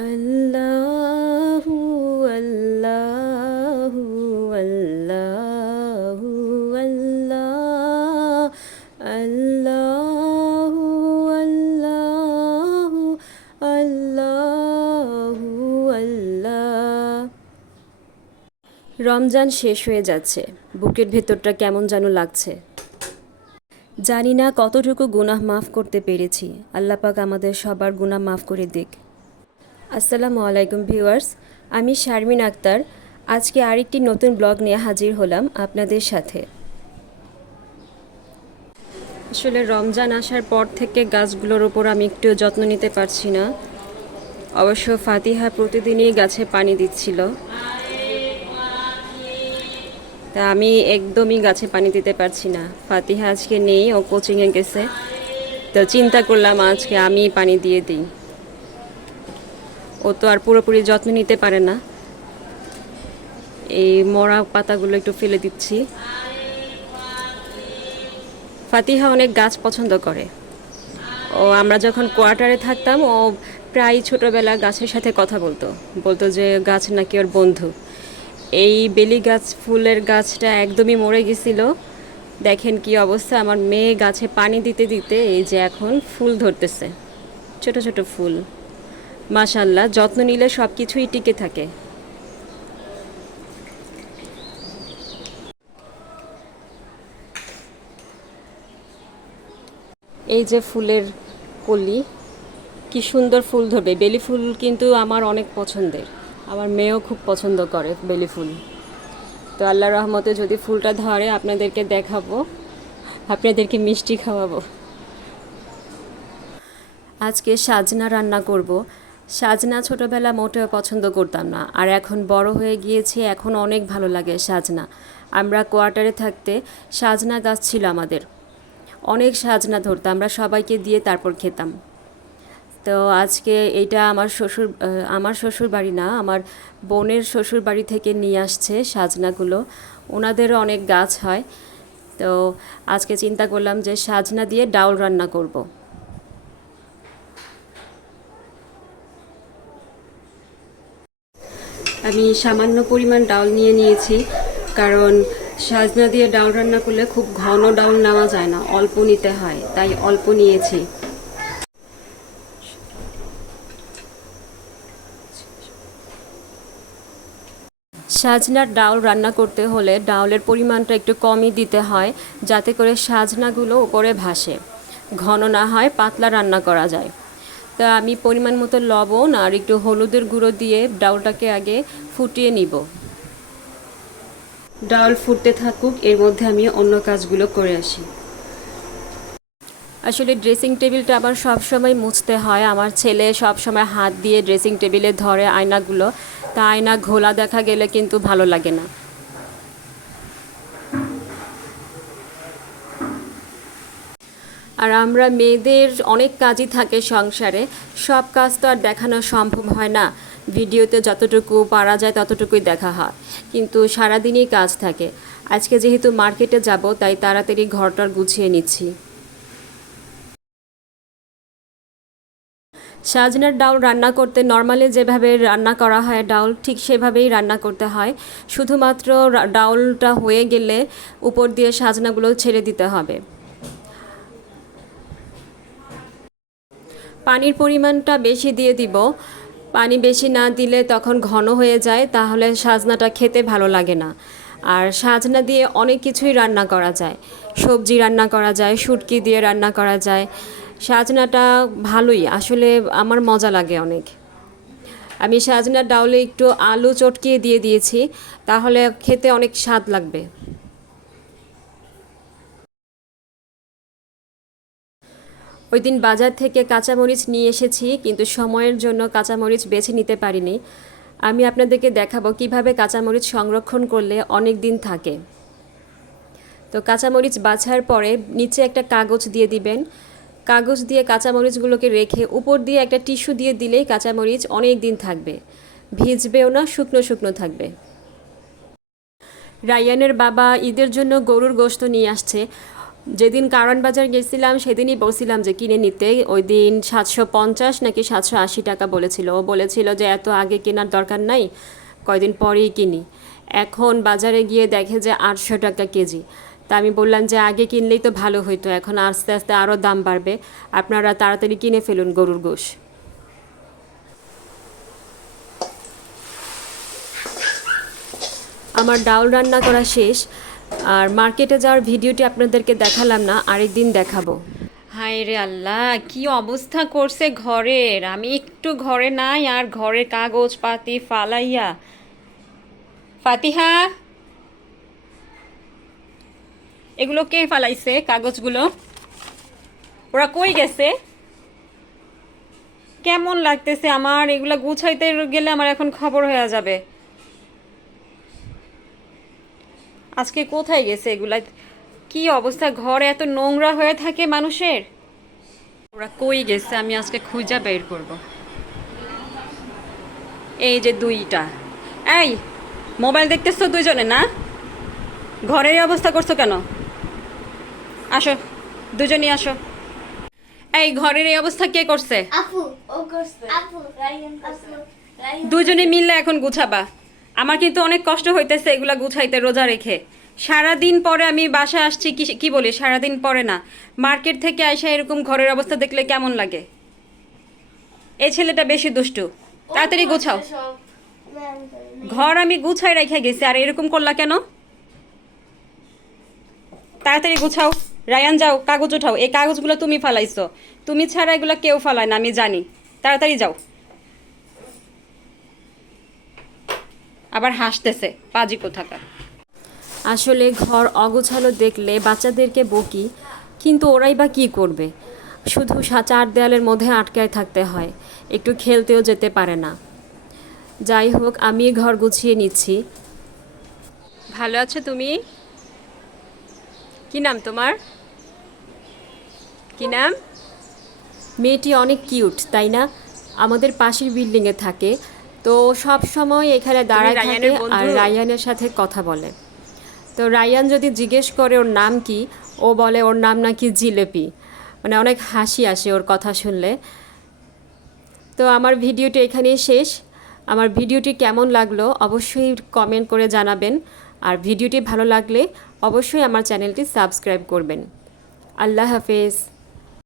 আল্লাহু আল্লাহু আল্লাহু আল্লাহ, আল্লাহু আল্লাহু আল্লাহু আল্লাহ। রমজান শেষ হয়ে যাচ্ছে, বুকের ভেতরটা কেমন যেন লাগছে। জানি না কতটুকু গুনাহ মাফ করতে পেরেছি আল্লাপাক আমাদের সবার গুনাহ মাফ করে দিক। আসসালামু আলাইকুম ভিউয়ার্স, আমি শারমিন আক্তার। আজকে আরেকটি নতুন ব্লগ নিয়ে হাজির হলাম আপনাদের সাথে। আসলে রমজান আসার পর থেকে গাছগুলোর ওপর আমি একটু যত্ন নিতে পারছি না। অবশ্য ফাতিহা প্রতিদিনই গাছে পানি দিচ্ছিল। তা আমি একদমই গাছে পানি দিতে পারছি না। ফাতিহা আজকে নেই, ও কোচিংয়ে গেছে। তো চিন্তা করলাম আজকে আমি পানি দিয়ে দিই। ও তো আর পুরোপুরি যত্ন নিতে পারে না। এই মরা পাতাগুলো একটু ফেলে দিচ্ছি। ফাতিহা অনেক গাছ পছন্দ করে। ও, আমরা যখন কোয়ার্টারে থাকতাম, ও প্রায় ছোটোবেলা গাছের সাথে কথা বলতো। বলতো যে, গাছ নাকি ওর বন্ধু। এই বেলি গাছ, ফুলের গাছটা একদমই মরে গেছিল। দেখেন কি অবস্থা, আমার মেয়ে গাছে পানি দিতে দিতে এই যে এখন ফুল ধরতেছে। ছোট ছোট ফুল। মাশাল্লাহ যত্ন নিলে সব কিছুই টিকে থাকে। এই যে ফুলের কলি, কি সুন্দর ফুল ধরবে। বেলি ফুল কিন্তু আমার অনেক পছন্দের। আমার মেয়েও খুব পছন্দ করে বেলি ফুল। তো আল্লাহ রহমতে যদি ফুলটা ধরে, আপনাদেরকে দেখাবো। আপনাদেরকে মিষ্টি খাওয়াবো। আজকে সাজনা রান্না করব। সাজনা ছোটোবেলা মোটেও পছন্দ করতাম না। আর এখন বড় হয়ে গিয়েছে, এখন অনেক ভালো লাগে সাজনা। আমরা কোয়ার্টারে থাকতে সাজনা গাছ ছিল আমাদের। অনেক সাজনা ধরতাম আমরা সবাইকে দিয়ে তারপর খেতাম। তো আজকে এটা আমার শ্বশুর আমার শ্বশুর বাড়ি না, আমার বোনের শ্বশুর বাড়ি থেকে নিয়ে আসছে সাজনাগুলো। ওনাদেরও অনেক গাছ হয়। তো আজকে চিন্তা করলাম যে সাজনা দিয়ে ডাউল রান্না করব। আমি সামান্য পরিমাণ ডাল নিয়ে নিয়েছি, কারণ সাজনা দিয়ে ডাল রান্না করলে খুব ঘন ডাল নেওয়া যায় না, অল্প নিতে হয়, তাই অল্প নিয়েছি। সাজনার ডাউল রান্না করতে হলে ডাউলের পরিমাণটা একটু কমই দিতে হয়, যাতে করে সাজনাগুলো উপরে ভাসে। ঘন না হয় পাতলা রান্না করা যায়। তা আমি পরিমাণ মতো লবণ আর একটু হলুদের গুঁড়ো দিয়ে ডাউলটাকে আগে ফুটিয়ে নিব। ডাউল ফুটতে থাকুক, এর মধ্যে আমি অন্য কাজগুলো করে আসি। আসলে ড্রেসিং টেবিলটা আবার সব সময় মুছতে হয়। আমার ছেলে সব সময় হাত দিয়ে ড্রেসিং টেবিলে ধরে আয়নাগুলো। তা আয়না ঘোলা দেখা গেলে কিন্তু ভালো লাগে না। আর আমরা মেয়েদের অনেক কাজই থাকে সংসারে, সব কাজ তো আর দেখানো সম্ভব হয় না। ভিডিওতে যতটুকু পারা যায় ততটুকুই দেখা হয়। কিন্তু সারাদিনই কাজ থাকে। আজকে যেহেতু মার্কেটে যাব, তাই তাড়াতাড়ি ঘরটার গুছিয়ে নিচ্ছি। সাজনার ডাউল রান্না করতে নর্মালি যেভাবে রান্না করা হয় ডাউল ঠিক সেভাবেই রান্না করতে হয়। শুধুমাত্র ডাউলটা হয়ে গেলে উপর দিয়ে সাজনাগুলো ছেড়ে দিতে হবে। পানির পরিমাণটা বেশি দিয়ে দিব। পানি বেশি না দিলে তখন ঘন হয়ে যায়, তাহলে সাজনাটা খেতে ভালো লাগে না। আর সাজনা দিয়ে অনেক কিছুই রান্না করা যায়। সবজি রান্না করা যায়, শুটকি দিয়ে রান্না করা যায়। সাজনাটা ভালোই, আসলে আমার মজা লাগে অনেক। আমি সাজনার ডাউলে একটু আলু চটকিয়ে দিয়ে দিয়েছি, তাহলে খেতে অনেক স্বাদ লাগবে। ওই দিন বাজার থেকে কাঁচামরিচ নিয়ে এসেছি, কিন্তু সময়ের জন্য কাঁচামরিচ বেছে নিতে পারিনি। আমি আপনাদেরকে দেখাবো কীভাবে কাঁচামরিচ সংরক্ষণ করলে অনেক দিন থাকে। তো কাঁচামরিচ বাছার পরে নিচে একটা কাগজ দিয়ে দিবেন। কাগজ দিয়ে কাঁচামরিচগুলোকে রেখে উপর দিয়ে একটা টিস্যু দিয়ে দিলেই কাঁচামরিচ অনেক দিন থাকবে। ভিজবেও না, শুকনো শুকনো থাকবে। রায়ানের বাবা ঈদের জন্য গরুর গোশত নিয়ে আসছে। যেদিন কারণ বাজার গেছিলাম, সেদিনই বলছিলাম যে কিনে নিতে। ওই দিন সাতশো পঞ্চাশ নাকি সাতশো আশি টাকা বলেছিল। ও বলেছিল যে এত আগে কেনার দরকার নাই, কয়দিন পরেই কিনি। এখন বাজারে গিয়ে দেখে যে আটশো টাকা কেজি। তা আমি বললাম যে আগে কিনলেই তো ভালো হইতো, এখন আস্তে আস্তে আরও দাম বাড়বে। আপনারা তাড়াতাড়ি কিনে ফেলুন গরুর গোশ। আমার ডাউল রান্না করা শেষ। আর মার্কেটে যাওয়ার ভিডিওটি আপনাদেরকে দেখালাম না আরেকদিন দেখাবো। হায় রে আল্লাহ, কি অবস্থা করছে ঘরের? আমি একটু ঘরে নাই, আর ঘরের কাগজ পাতি ফালাইয়া। ফাতিহা? এগুলো কে ফালাইছে, কাগজগুলো? ওরা কই গেছে? কেমন লাগতেছে আমার? এগুলা গুছাইতে গেলে আমার এখন খবর হয়ে যাবে। আজকে কোথায় গেছে এগুলা? কি অবস্থা? ঘর এত নোংরা হয়ে থাকে মানুষের? ওরা কই গেছে? আমি আজকে খুঁজা বের করব। এই যে দুইটা। এই মোবাইল দেখতেছো দুইজনে না? ঘরের অবস্থা করছ কেন? আসো দুজনই আসো। এই ঘরের এই অবস্থা কে করছে? আপু ও করছে। আপু রায়ান করছে। রায়ান দুজনে মিললে এখন গুছাবা। আমার কিন্তু অনেক কষ্ট হইতেছে এগুলা গুছাইতে রোজা রেখে। সারাদিন পরে আমি বাসায় আসছি কি কি বলি? সারাদিন পরে না। মার্কেট থেকে আইসা এরকম ঘরের অবস্থা দেখলে কেমন লাগে? এই ছেলেটা বেশি দুষ্টু। তাড়াতাড়ি গুছাও। ঘর আমি গুছাই রেখে গেছি আর এরকম করলা কেন? তাড়াতাড়ি গুছাও। রায়ান যাও কাগজ উঠাও। এই কাগজগুলো তুমি ফালাইছো। তুমি ছাড়া এগুলো কেউ ফালায় না আমি জানি। তাড়াতাড়ি যাও। আবার হাসতেছে পাজি কোথাকার। আসলে ঘর অগোছালো দেখলে বাচ্চাদেরকে বকি কিন্তু ওরাই বা কী করবে? শুধু চার দেয়ালের মধ্যে আটকায় থাকতে হয় একটু খেলতেও যেতে পারে না। যাই হোক আমি ঘর গুছিয়ে নিচ্ছি। ভালো আছো তুমি? কি নাম তোমার? কি নাম? মেয়েটি অনেক কিউট তাই না? আমাদের পাশের বিল্ডিংয়ে থাকে। তো সব সময় এখানে দাঁড়ায় থাকে আর রায়ানের সাথে কথা বলে। তো রায়ান যদি জিজ্ঞেস করে ওর নাম কি ও বলে ওর নাম নাকি জিলেপি। মানে অনেক হাসি আসে ওর কথা শুনলে। তো আমার ভিডিওটি এখানেই শেষ। আমার ভিডিওটি কেমন লাগল অবশ্যই কমেন্ট করে জানাবেন। আর ভিডিওটি ভালো লাগলে অবশ্যই আমার চ্যানেলটি সাবস্ক্রাইব করবেন। আল্লাহ হাফেজ।